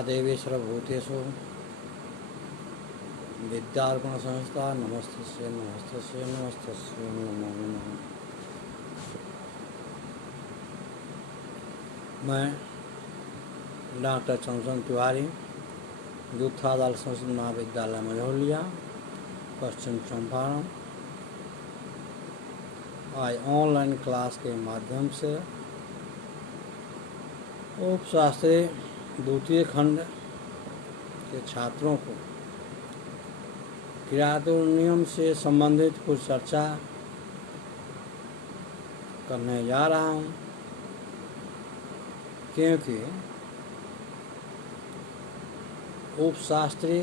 महादेवी सर्वभूतेषु विद्यार्पणसंस्था नमस्तस्यै नमस्तस्यै नमस्तस्यै नमो नमः। मैं डॉक्टर चंद्रशेखर तिवारी दूधादाल संस्कृत महाविद्यालय मझौलिया पश्चिम चंपारण आज ऑनलाइन क्लास के माध्यम से उपशास्त्री द्वितीय खंड के छात्रों को किरातुल नियम से संबंधित कुछ चर्चा करने जा रहा हूँ, क्योंकि उपशास्त्री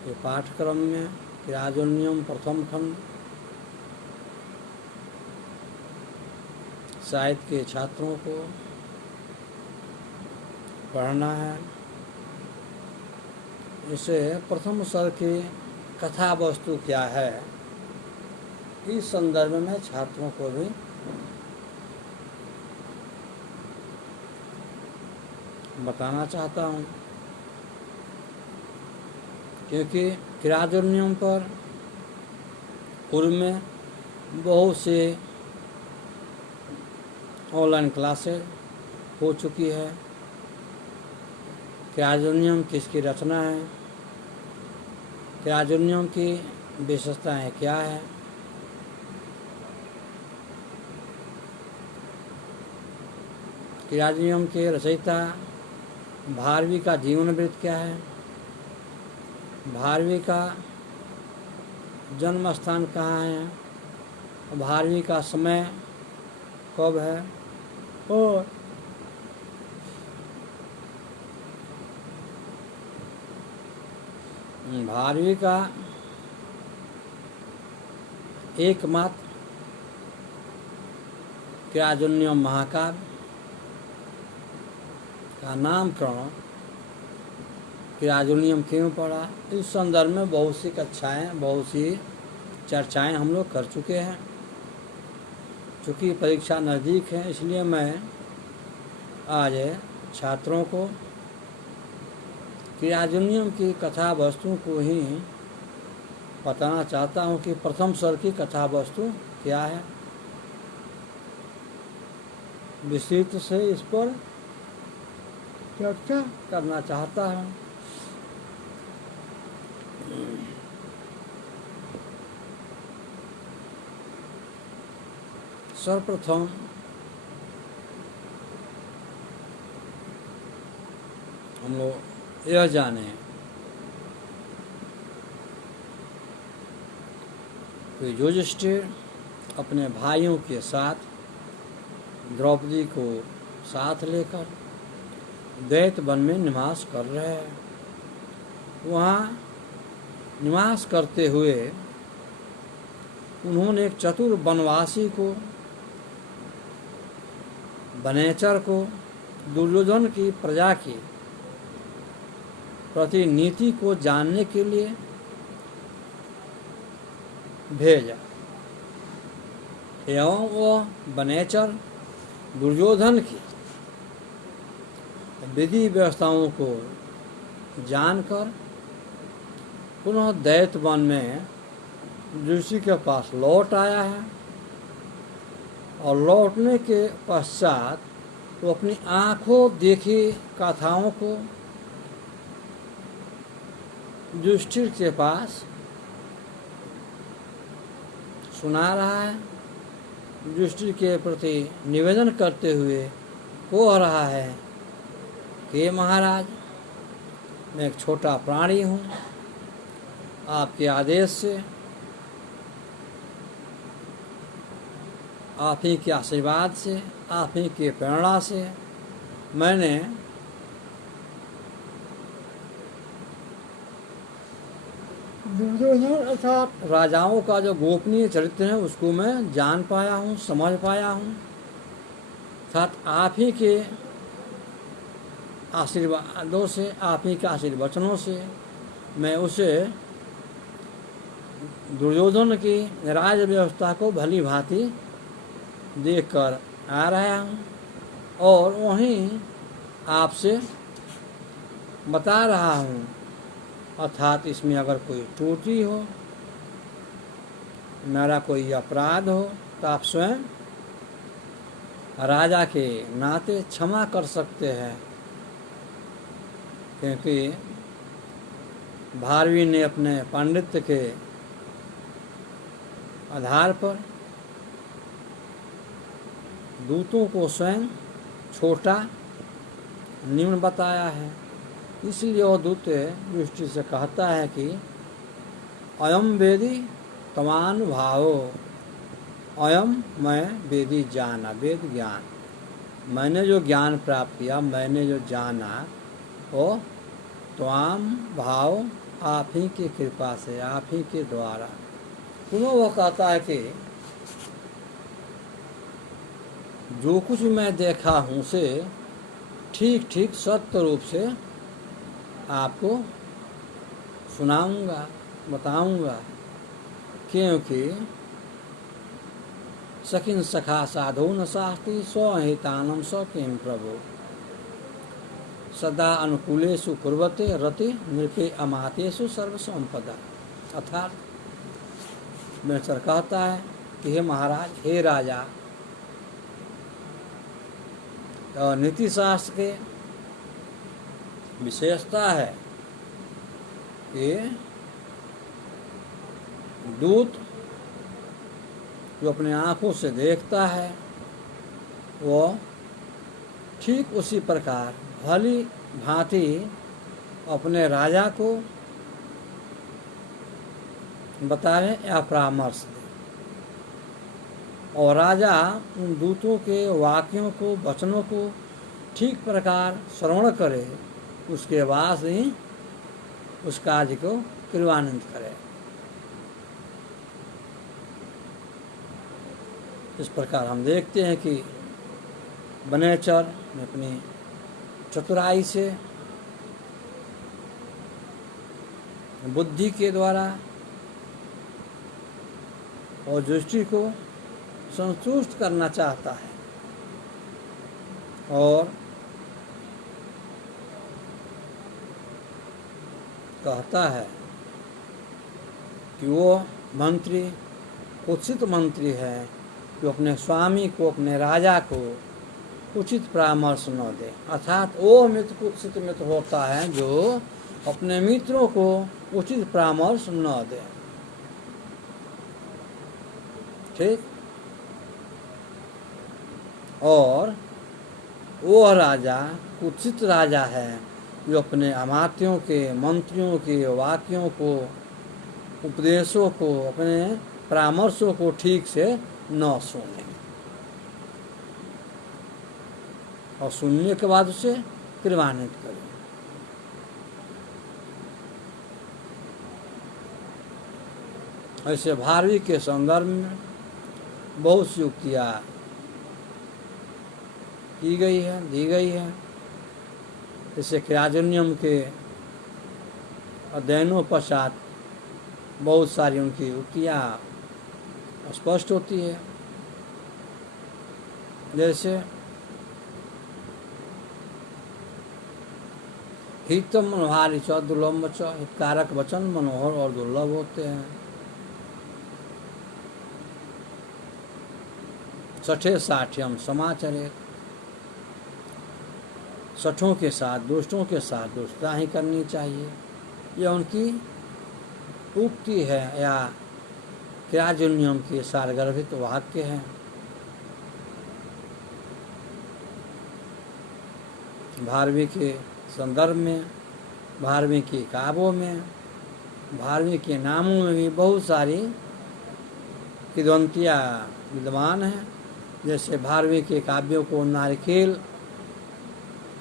के पाठ्यक्रम में किरातुल नियम प्रथम खंड साहित्य के छात्रों को पढ़ना है। इसे प्रथम सर्ग की कथा वस्तु क्या है, इस संदर्भ में छात्रों को भी बताना चाहता हूँ, क्योंकि किरातुल नियम पर पूर्व में बहुत से ऑनलाइन क्लासेस हो चुकी है। किरातुल नियम किसकी रचना है, किरातुल नियम की विशेषताएं क्या है, किरातुल नियम के रचयिता भारवी का जीवन वृत्त क्या है, भारवी का जन्म स्थान कहाँ है, भारवी का समय कब है, और भारवी का एकमात्र किरातुल नियम महाकाव्य का नामकरण किरातुल नियम क्यों पड़ा, इस संदर्भ में बहुत सी कक्षाएं, बहुत सी चर्चाएं हम लोग कर चुके हैं। चूँकि परीक्षा नज़दीक है, इसलिए मैं आज छात्रों को किरातुल नियम की कथा वस्तु को ही बताना चाहता हूँ कि प्रथम सर्ग की कथा वस्तु क्या है। विस्तृत से इस पर चर्चा करना चाहता हूँ। सर्वप्रथम हम लोग यह जाने कि युधिष्ठिर अपने भाइयों के साथ द्रौपदी को साथ लेकर दैत्य वन में निवास कर रहे हैं। वहाँ निवास करते हुए उन्होंने एक चतुर वनवासी को, वनेचर को दुर्योधन की प्रजा की प्रति नीति को जानने के लिए भेजा, एवं वह वनेचर दुर्योधन की विधि व्यवस्थाओं को जानकर पुनः दैत्य वन में ऋषि के पास लौट आया है, और लौटने के पश्चात वो अपनी आंखों देखी कथाओं को युधिष्ठिर के पास सुना रहा है। युधिष्ठिर के प्रति निवेदन करते हुए कह रहा है कि महाराज, मैं एक छोटा प्राणी हूँ, आपके आदेश से, आप ही के आशीर्वाद से, आप ही के प्रेरणा से मैंने दुर्योधन अर्थात राजाओं का जो गोपनीय चरित्र है उसको मैं जान पाया हूँ, समझ पाया हूँ। अर्थात आप ही के आशीर्वादों से, आप ही के आशीर्वचनों से मैं उसे दुर्योधन की राज व्यवस्था को भली भांति देखकर आ रहा हूँ, और वहीं आपसे बता रहा हूँ, अर्थात इसमें अगर कोई त्रुटि हो, मेरा कोई अपराध हो, तो आप स्वयं राजा के नाते क्षमा कर सकते हैं, क्योंकि भारवी ने अपने पांडित्य के आधार पर दूतों को स्वयं छोटा निम्न बताया है। इसलिए वह दूत दृष्टि से कहता है कि अयम वेदी तमानुभावो, अयम मैं वेदी जाना, वेद ज्ञान, मैंने जो ज्ञान प्राप्त किया, मैंने जो जाना, वो त्वाम भाव आप ही की कृपा से, आप ही के द्वारा। पुनः वह कहता है कि जो कुछ मैं देखा हूँ उसे ठीक ठीक सत्य रूप से आपको सुनाऊंगा, बताऊंगा, क्योंकि सखिन सखा साधो न शास्ति स्वहितानम स्वकिम प्रभु सदा अनुकूलेषु कुर्वते रति नृपे अमातेषु सर्वसंपदा। अर्थात मेचर कहता है कि हे महाराज, हे राजा, नीति शास्त्र के विशेषता है कि दूत जो अपने आँखों से देखता है वो ठीक उसी प्रकार भली भांति अपने राजा को बतावे या परामर्श दे, और राजा उन दूतों के वाक्यों को, वचनों को ठीक प्रकार श्रवण करे, उसके बाद ही उस कार्य को क्रियान्वित करे। इस प्रकार हम देखते हैं कि वनेचर ने अपनी चतुराई से, बुद्धि के द्वारा और दृष्टि को संतुष्ट करना चाहता है, और कहता है कि वो मंत्री कुत्सित मंत्री है जो अपने स्वामी को, अपने राजा को उचित परामर्श न दे। अर्थात वो मित्र कुत्सित मित्र होता है जो अपने मित्रों को उचित परामर्श न दे। ठीक, और वो राजा कुत्सित राजा है जो अपने अमात्यों के, मंत्रियों के वाक्यों को, उपदेशों को, अपने परामर्शों को ठीक से न सुने, और सुनने के बाद उसे क्रियान्वित करें। ऐसे भारवी के संदर्भ में बहुत सी युक्तियाँ की गई है, दी गई है। जैसे क्रियाजन्यम के अध्ययनों पश्चात बहुत सारी उनकी युक्तियाँ स्पष्ट होती है। जैसे हितम मनोहारी च दुर्लभ च, हितकारक वचन मनोहर और दुर्लभ होते हैं। सठे साठ्यम समाचरे, सठों के साथ, दुष्टों के साथ दुष्टता ही करनी चाहिए। यह उनकी उक्ति है या क्रियाजन्यम के सारगर्भित वाक्य हैं। भारवी के संदर्भ में, भारवी के काव्यों में, भारवी के नामों में भी बहुत सारी किद्वंतियाँ विद्यमान हैं। जैसे भारवी के काव्यों को नारिकेल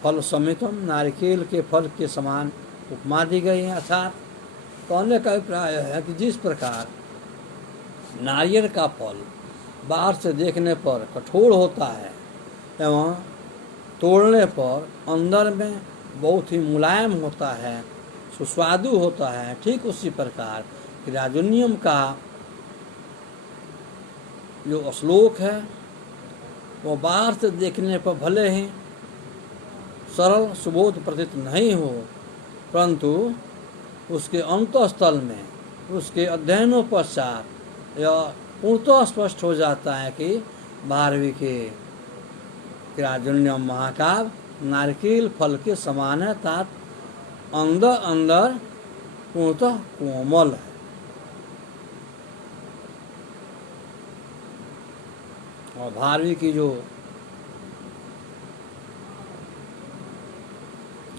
फल समितम, नारिकेल के फल के समान उपमा दी गई है। अर्थात कहने का अभिप्राय है कि जिस प्रकार नारियल का फल बाहर से देखने पर कठोर होता है एवं तोड़ने पर अंदर में बहुत ही मुलायम होता है, सुस्वादु होता है, ठीक उसी प्रकार क्रियाजन्यम का जो श्लोक है वो बाहर से देखने पर भले ही सरल सुबोध प्रतीत नहीं हो, परंतु उसके अंतःस्थल में, उसके अध्ययनों पश्चात यह पूर्णतः स्पष्ट हो जाता है कि भारवी के किराजुन्यम महाकाव्य नारिकेल फल के समान है, अर्थात अंदर अंदर पूर्णतः कोमल है। और भारवी की जो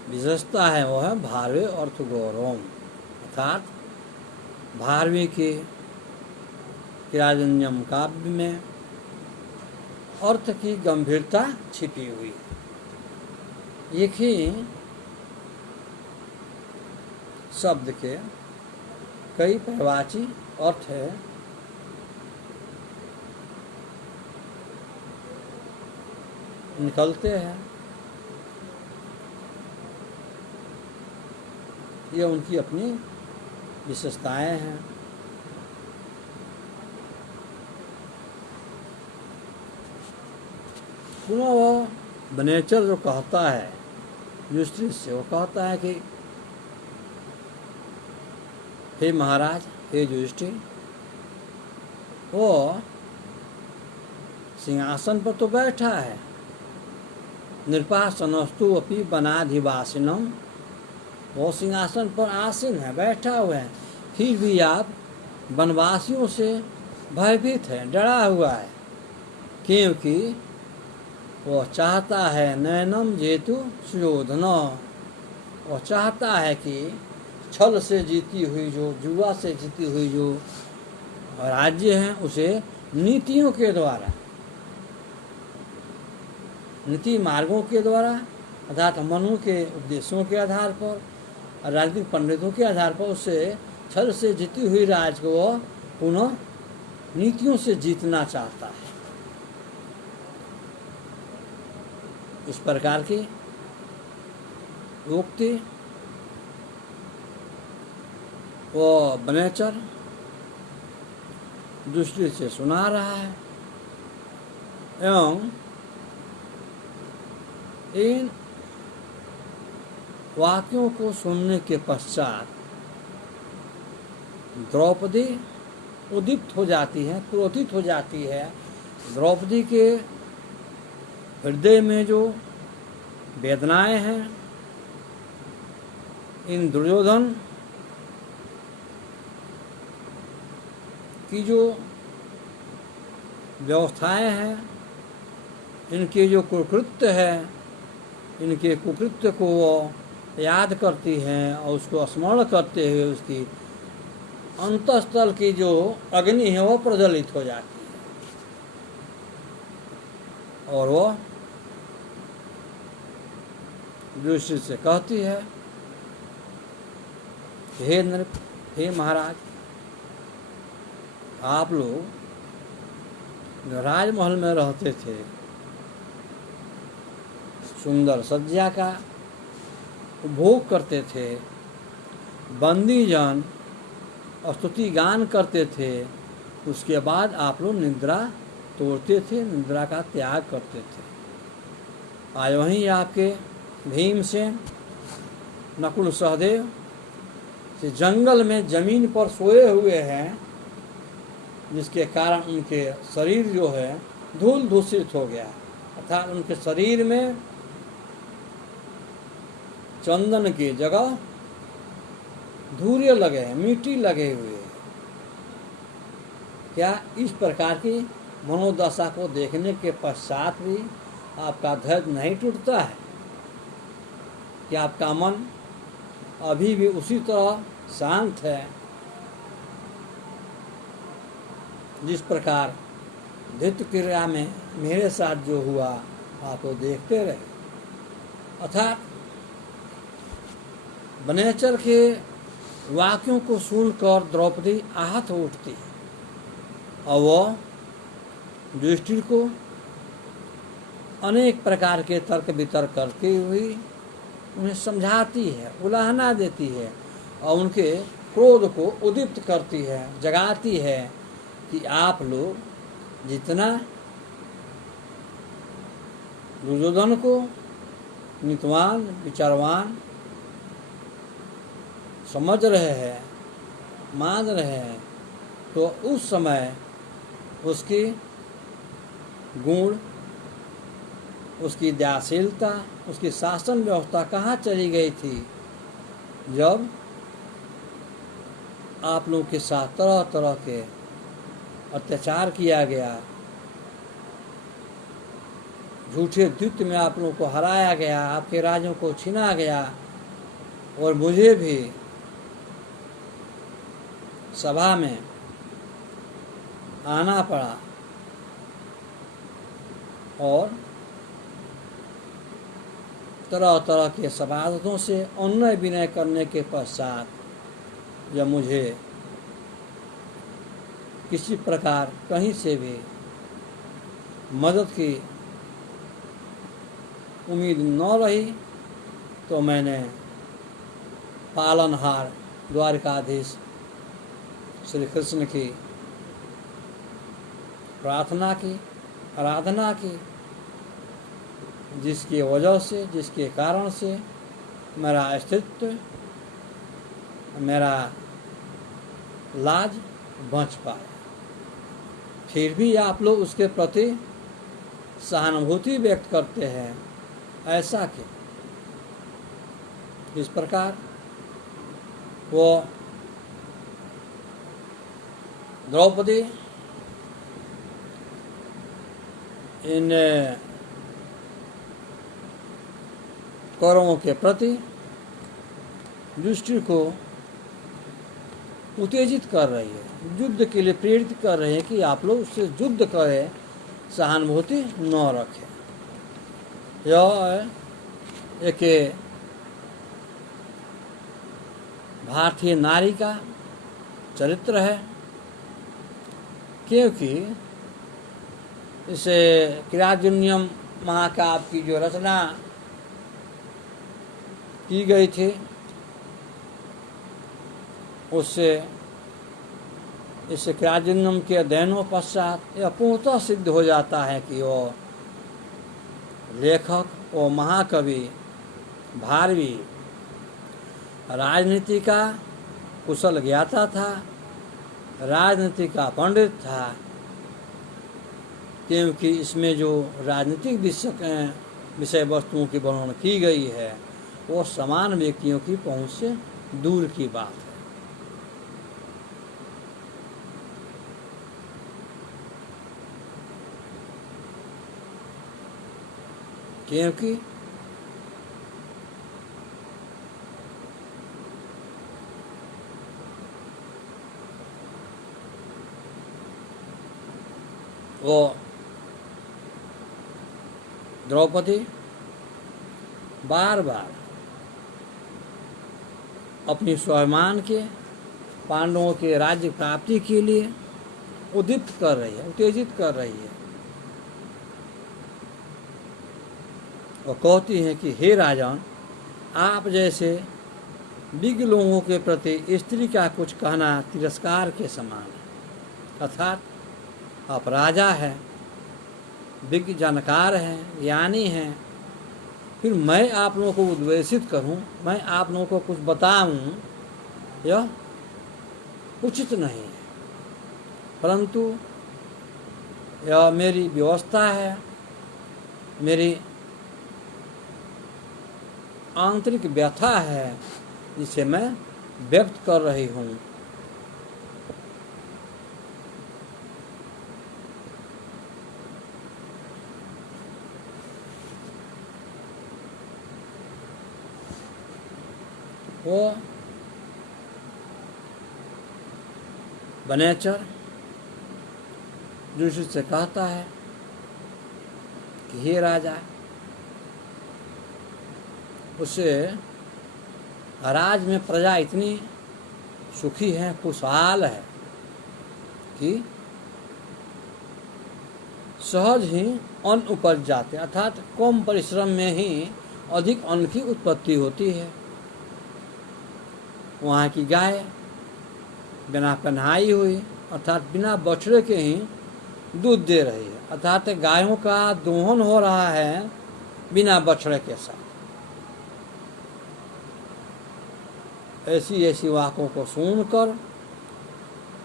विशेषता है वो है भारवे अर्थ गौरवम, अर्थात भारवी के किराजन्यम काव्य में अर्थ की गंभीरता छिपी हुई। एक ही शब्द के कई परिवाची अर्थ है, निकलते हैं। ये उनकी अपनी विशेषताएं हैं। पुनः वो बनेचर जो कहता है युधिष्ठिर से, वो कहता है कि हे महाराज, हे युधिष्ठिर, वो सिंहासन पर तो बैठा है, निर्पासनस्तु अपि वनाधिवासिनम, वो सिंहासन पर आसीन है, बैठा हुआ है, फिर भी आप वनवासियों से भयभीत है, डरा हुआ है, क्योंकि वो चाहता है नैनम जेतु सुयोधन, वो चाहता है कि छल से जीती हुई, जो जुआ से जीती हुई जो राज्य है, उसे नीतियों के द्वारा, नीति मार्गों के द्वारा, अर्थात मनु के उपदेशों के आधार पर, राजनीतिक पंडितों के आधार पर, उससे छल से जीती हुई राज्य को वह पुनः नीतियों से जीतना चाहता है। इस प्रकार की उक्ति वो बनेचर दृष्टि से सुना रहा है, एवं इन वाक्यों को सुनने के पश्चात द्रौपदी उद्दीप्त हो जाती है, क्रोधित हो जाती है। द्रौपदी के हृदय में जो वेदनाएं हैं, इन दुर्योधन की जो व्यवस्थाएं हैं, इनके जो कुकृत्य है, इनके कुकृत्य को वो याद करती हैं और उसको स्मरण करते हुए उसकी अंतःस्थल की जो अग्नि है वो प्रज्वलित हो जाती है, और वो युधिष्ठिर से कहती है, हे नृप, हे महाराज, आप लोग राजमहल में रहते थे, सुंदर सज्जा का उपभोग करते थे, बंदी जन स्तुति गान करते थे, उसके बाद आप लोग निद्रा तोड़ते थे, निद्रा का त्याग करते थे। आज वहीं आपके भीमसेन, नकुल सहदेव से जंगल में जमीन पर सोए हुए हैं, जिसके कारण उनके शरीर जो है धूल दूषित हो गया, अर्थात उनके शरीर में चंदन की जगह धूरे लगे हैं, मिट्टी लगे हुए हैं। क्या इस प्रकार की मनोदशा को देखने के पश्चात भी आपका धैर्य नहीं टूटता है? कि आपका मन अभी भी उसी तरह शांत है जिस प्रकार धित क्रिया में मेरे साथ जो हुआ आप वो देखते रहे? अर्थात बनेचर के वाक्यों को सुनकर द्रौपदी आहत हो उठती है और वह युधिष्ठिर को अनेक प्रकार के तर्क वितर्क करती हुई उन्हें समझाती है, उलाहना देती है और उनके क्रोध को उद्दीप्त करती है, जगाती है कि आप लोग जितना दुर्योधन को नीतिवान, विचारवान समझ रहे हैं, मान रहे हैं, तो उस समय उसकी गुण, उसकी दयाशीलता, उसकी शासन व्यवस्था कहाँ चली गई थी जब आप लोगों के साथ तरह तरह के अत्याचार किया गया, झूठे द्वित्व में आप लोगों को हराया गया, आपके राज्यों को छीना गया और मुझे भी सभा में आना पड़ा और तरह तरह के सभासदों से अनुनय विनय करने के पश्चात जब मुझे किसी प्रकार कहीं से भी मदद की उम्मीद न रही, तो मैंने पालनहार द्वारकाधीश श्री कृष्ण की प्रार्थना की, आराधना की, जिसकी वजह से, जिसके कारण से मेरा अस्तित्व, मेरा लाज बच पाया। फिर भी आप लोग उसके प्रति सहानुभूति व्यक्त करते हैं, ऐसा क्यों? इस प्रकार वो द्रौपदी इन कौरवों के प्रति दृष्टि को उत्तेजित कर रही है, युद्ध के लिए प्रेरित कर रहे हैं कि आप लोग उससे युद्ध करें, सहानुभूति न रखें। यह एक भारतीय नारी का चरित्र है, क्योंकि इसे किराजुन्यम महाकाव्य की जो रचना की गई थी, उससे इस किराजुन्यम के अध्ययनों पश्चात यह पूर्णतः सिद्ध हो जाता है कि वो लेखक, वो महाकवि, भारवी, राजनीति का कुशल ज्ञाता था, राजनीति का पंडित था, क्योंकि इसमें जो राजनीतिक विषय वस्तुओं की वर्णन की गई है वो समान व्यक्तियों की पहुंच से दूर की बात है। क्योंकि वो द्रौपदी बार बार अपनी स्वाभिमान के, पांडवों के राज्य प्राप्ति के लिए उद्दीप्त कर रही है, उत्तेजित कर रही है। वो कहती हैं कि हे राजन, आप जैसे विज्ञ लोगों के प्रति स्त्री का कुछ कहना तिरस्कार के समान है। अर्थात आप राजा हैं, विज्ञ जानकार हैं, ज्ञानी हैं, फिर मैं आप लोगों को उद्वेषित करूं, मैं आप लोगों को कुछ बताऊं, यह उचित नहीं है। परंतु यह मेरी व्यवस्था है, मेरी आंतरिक व्यथा है, जिसे मैं व्यक्त कर रही हूं। वो बनेचर दूसरे से कहता है कि हे राजा, उससे राज में प्रजा इतनी सुखी है, खुशहाल है कि सहज ही अन्न उपज जाते, अर्थात कम परिश्रम में ही अधिक अन्न की उत्पत्ति होती है। वहाँ की गाय बिना पहनाई हुई, अर्थात बिना बछड़े के ही दूध दे रही है, अर्थात गायों का दोहन हो रहा है बिना बछड़े के साथ। ऐसी ऐसी वाकों को सुनकर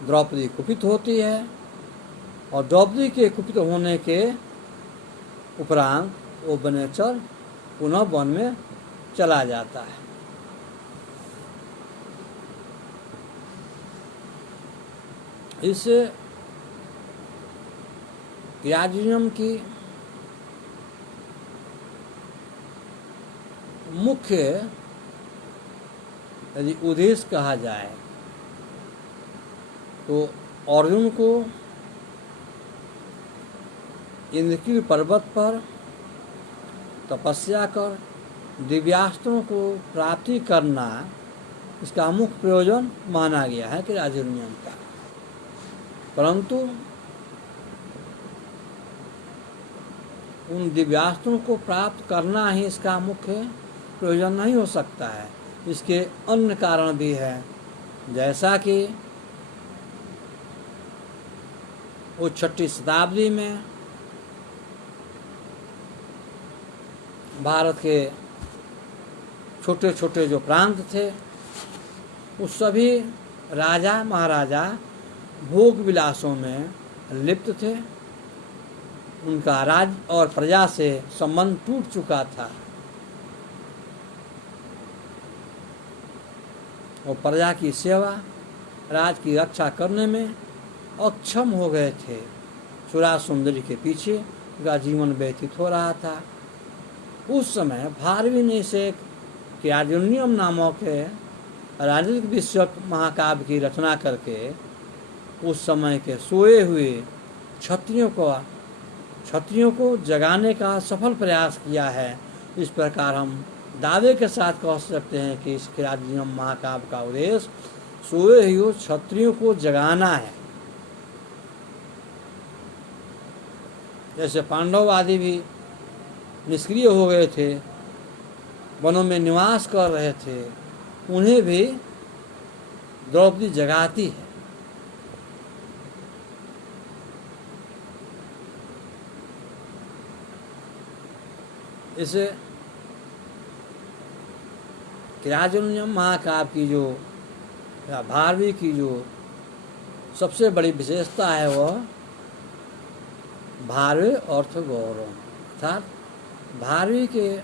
द्रौपदी कुपित होती है और द्रौपदी के कुपित होने के उपरांत वो वनेचर पुनः वन में चला जाता है। इस याज्ञवल्क्य की मुख्य यदि उद्देश्य कहा जाए तो अर्जुन को इंद्रकील पर्वत पर तपस्या कर दिव्यास्त्रों को प्राप्ति करना इसका मुख्य प्रयोजन माना गया है कि राजनियम का। परंतु उन दिव्यास्त्रों को प्राप्त करना ही इसका मुख्य प्रयोजन नहीं हो सकता है। इसके अन्य कारण भी है, जैसा कि वो 6वीं शताब्दी में भारत के छोटे छोटे जो प्रांत थे उस सभी राजा महाराजा भोग विलासों में लिप्त थे। उनका राज और प्रजा से संबंध टूट चुका था। वो प्रजा की सेवा, राज की रक्षा करने में अक्षम हो गए थे। सुरा सुंदरी के पीछे उनका जीवन व्यतीत हो रहा था। उस समय भारवी ने इसे याज्ञवल्क्य नामक राजनीतिक विषयक महाकाव्य की रचना करके उस समय के सोए हुए क्षत्रियों को जगाने का सफल प्रयास किया है। इस प्रकार हम दावे के साथ कह सकते हैं कि इस याज्ञवल्क्य महाकाव्य का उद्देश्य सोए हुए क्षत्रियों को जगाना है। जैसे पांडव आदि भी निष्क्रिय हो गए थे, वनों में निवास कर रहे थे, उन्हें भी द्रौपदी जगाती है। इसे याज्ञवल्क्य महाकाव्य की जो या भारवी की जो सबसे बड़ी विशेषता है वह भारवी अर्थ गौरव, अर्थात भारवी के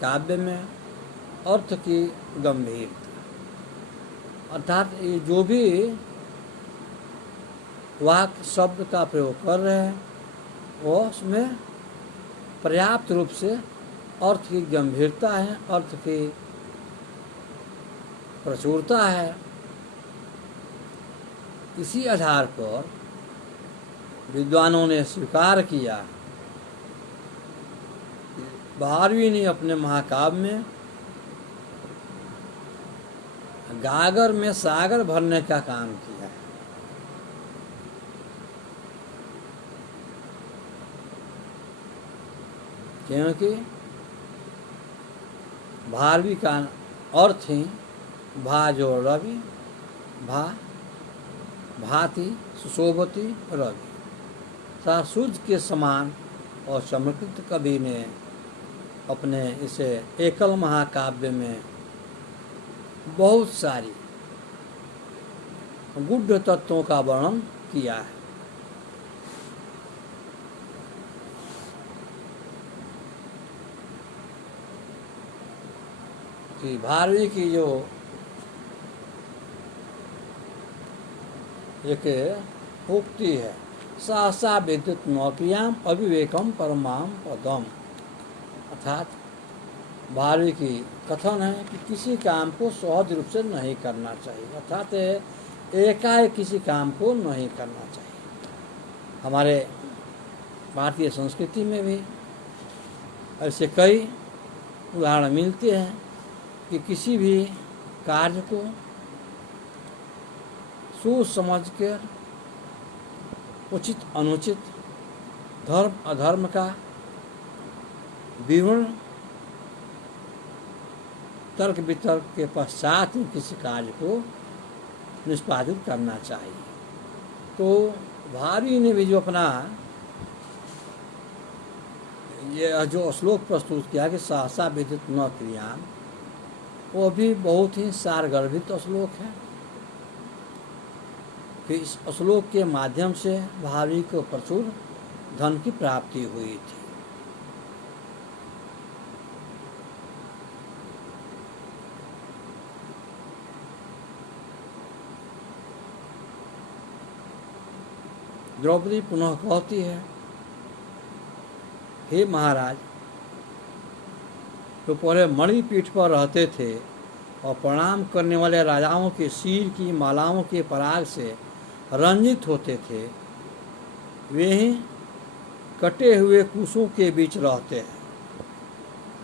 काव्य में अर्थ की गंभीरता, अर्थात ये जो भी वाक्य शब्द का प्रयोग कर रहे हैं वो उसमें पर्याप्त रूप से अर्थ की गंभीरता है, अर्थ की प्रचुरता है। इसी आधार पर विद्वानों ने स्वीकार किया, भारवी ने अपने महाकाव्य में गागर में सागर भरने का काम किया है। क्योंकि भारवी का अर्थ ही भा जो रवि, भाति सुशोभती रवि, सूर्य के समान और चमत्कृत कवि ने अपने इसे एकल महाकाव्य में बहुत सारी गूढ़ तत्वों का वर्णन किया है। कि भारवी की जो एक उक्ति है, सहसा विद्युत नौक्रियाम अविवेकम परमाम पदम, अर्थात भारवी की कथन है कि किसी काम को सहज रूप से नहीं करना चाहिए, अर्थात एकाएक किसी काम को नहीं करना चाहिए। हमारे भारतीय संस्कृति में भी ऐसे कई उदाहरण मिलते हैं कि किसी भी कार्य को सोच समझ कर उचित अनुचित, धर्म अधर्म का विवरण तर्क वितर्क के पश्चात ही किसी कार्य को निष्पादित करना चाहिए। तो भारवी ने भी जो अपना ये जो श्लोक प्रस्तुत किया कि सहसा विदित न क्रियाम, वो भी बहुत ही सारगर्भित श्लोक है कि इस श्लोक के माध्यम से भावी को प्रचुर धन की प्राप्ति हुई थी। द्रौपदी पुनः कहती है, हे महाराज, तो पहले मणिपीठ पर रहते थे और प्रणाम करने वाले राजाओं के सिर की मालाओं के पराग से रंजित होते थे, वे ही कटे हुए कुशों के बीच रहते हैं,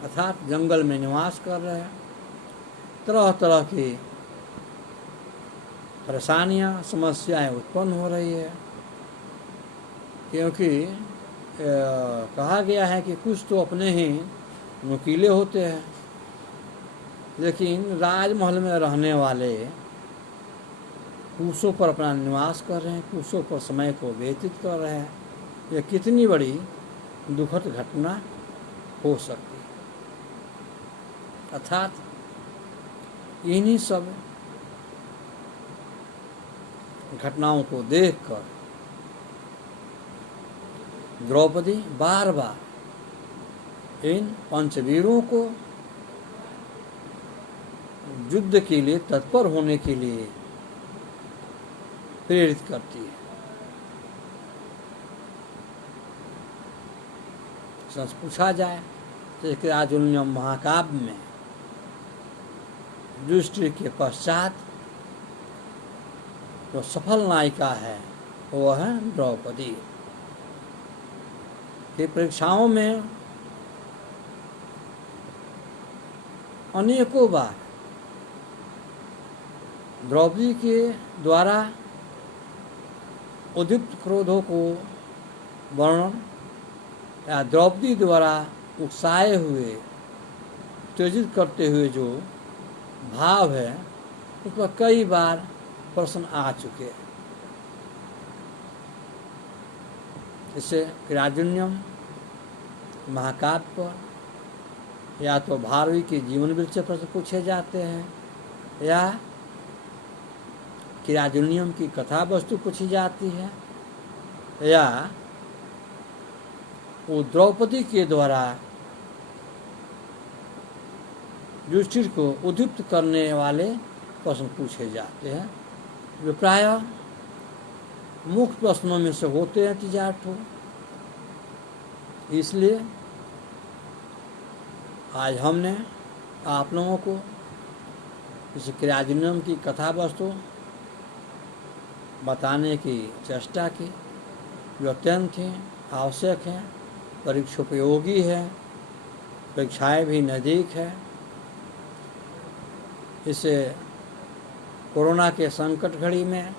अर्थात जंगल में निवास कर रहे हैं। तरह तरह की परेशानियां, समस्याएं उत्पन्न हो रही है, क्योंकि कहा गया है कि कुछ तो अपने ही नुकीले होते हैं, लेकिन राजमहल में रहने वाले कुशों पर अपना निवास कर रहे हैं, कुशों पर समय को व्यतीत कर रहे हैं। यह कितनी बड़ी दुखद घटना हो सकती है। अर्थात इन्हीं सब घटनाओं को देखकर द्रौपदी बार बार इन पंचवीरों को युद्ध के लिए तत्पर होने के लिए प्रेरित करती है। सच पूछा जाए तो किराजुल्यम महाकाव्य में युधिष्ठिर के पश्चात जो सफल नायिका है वह है द्रौपदी। कि परीक्षाओं में अनेकों बार द्रौपदी के द्वारा उद्दीप्त क्रोधों को वर्णन या द्रौपदी द्वारा उकसाए हुए, उत्तेजित करते हुए जो भाव है, उस पर कई बार प्रश्न आ चुके हैं। इससे किराजुल्यम महाकाव्य पर या तो भारवी के जीवन वृत्त से प्रश्न पूछे जाते हैं, या किराजुल्यम की कथा वस्तु पूछी जाती है, या वो द्रौपदी के द्वारा युधिष्ठिर को उद्दीप्त करने वाले प्रश्न पूछे जाते हैं, जो प्रायः मुख्य प्रश्नों में से होते हैं 3-4 ठो। इसलिए आज हमने आप लोगों को इस किराजुल्यम की कथा वस्तु बताने की चेष्टा की, जो अत्यंत ही आवश्यक है, परीक्षोपयोगी है, परीक्षाएं भी नज़दीक है। इसे कोरोना के संकट घड़ी में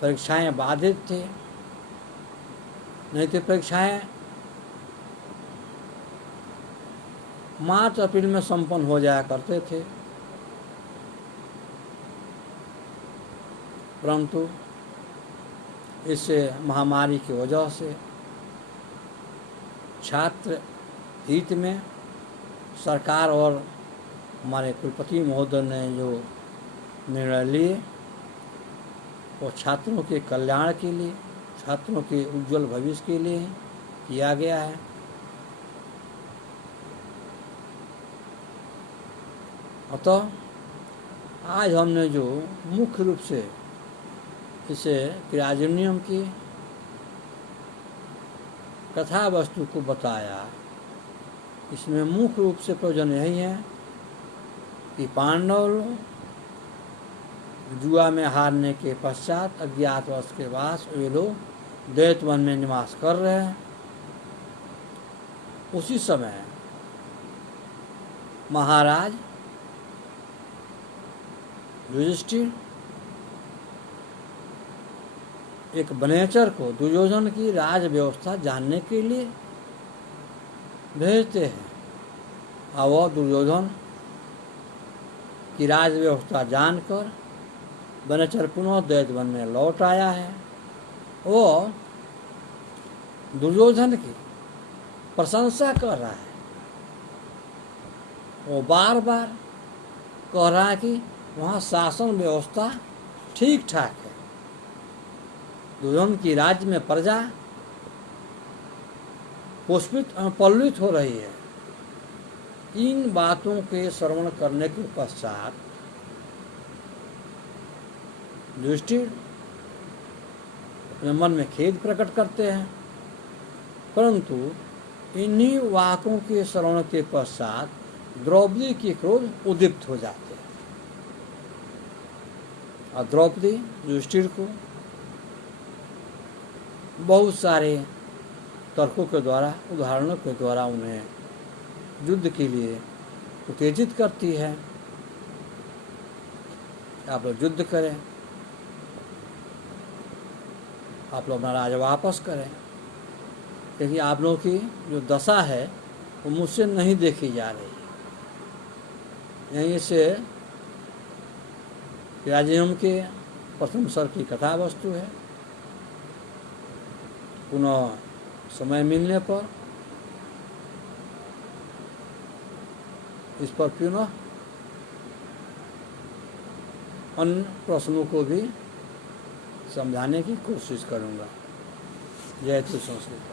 परीक्षाएं बाधित थी, नहीं तो परीक्षाएं मार्च अप्रैल में संपन्न हो जाया करते थे, परंतु इससे महामारी की वजह से छात्र हित में सरकार और हमारे कुलपति महोदय ने जो निर्णय लिए वो छात्रों के कल्याण के लिए, छात्रों के उज्जवल भविष्य के लिए किया गया है। अतः आज हमने जो मुख्य रूप से इसे किराजुल्यम की कथा वस्तु को बताया, इसमें मुख्य रूप से प्रयोजन यही है कि पांडव लोग जुआ में हारने के पश्चात अज्ञातवास के बाद वे लोग दैत्य वन में निवास कर रहे हैं। उसी समय महाराज युधिष्ठिर एक वनेचर को दुर्योधन की राज व्यवस्था जानने के लिए भेजते हैं, और वह दुर्योधन की राज व्यवस्था जानकर वनेचर पुनः दैत्य वन में लौट आया है। वो दुर्योधन की प्रशंसा कर रहा है, वो बार बार कह रहा है कि वहाँ शासन व्यवस्था ठीक ठाक है, दुर्योधन की राज्य में प्रजा पुष्पित एवं पल्लवित हो रही है। इन बातों के श्रवण करने के पश्चात युधिष्ठिर अपने मन में खेद प्रकट करते हैं, परंतु इन्हीं वाकों के श्रवण के पश्चात द्रौपदी के क्रोध उद्दीप्त हो जाते हैं और द्रौपदी युधिष्ठिर को बहुत सारे तर्कों के द्वारा, उदाहरणों के द्वारा उन्हें युद्ध के लिए उत्तेजित करती है। आप लोग युद्ध करें, आप लोग अपना राज्य वापस करें, क्योंकि आप लोगों की जो दशा है वो मुझसे नहीं देखी जा रही है। यहीं से राजनियम के प्रथम सर्ग की कथा वस्तु है। पुनः समय मिलने पर इस पर पुनः अन्य प्रश्नों को भी समझाने की कोशिश करूँगा। जय श्री संस्कृत।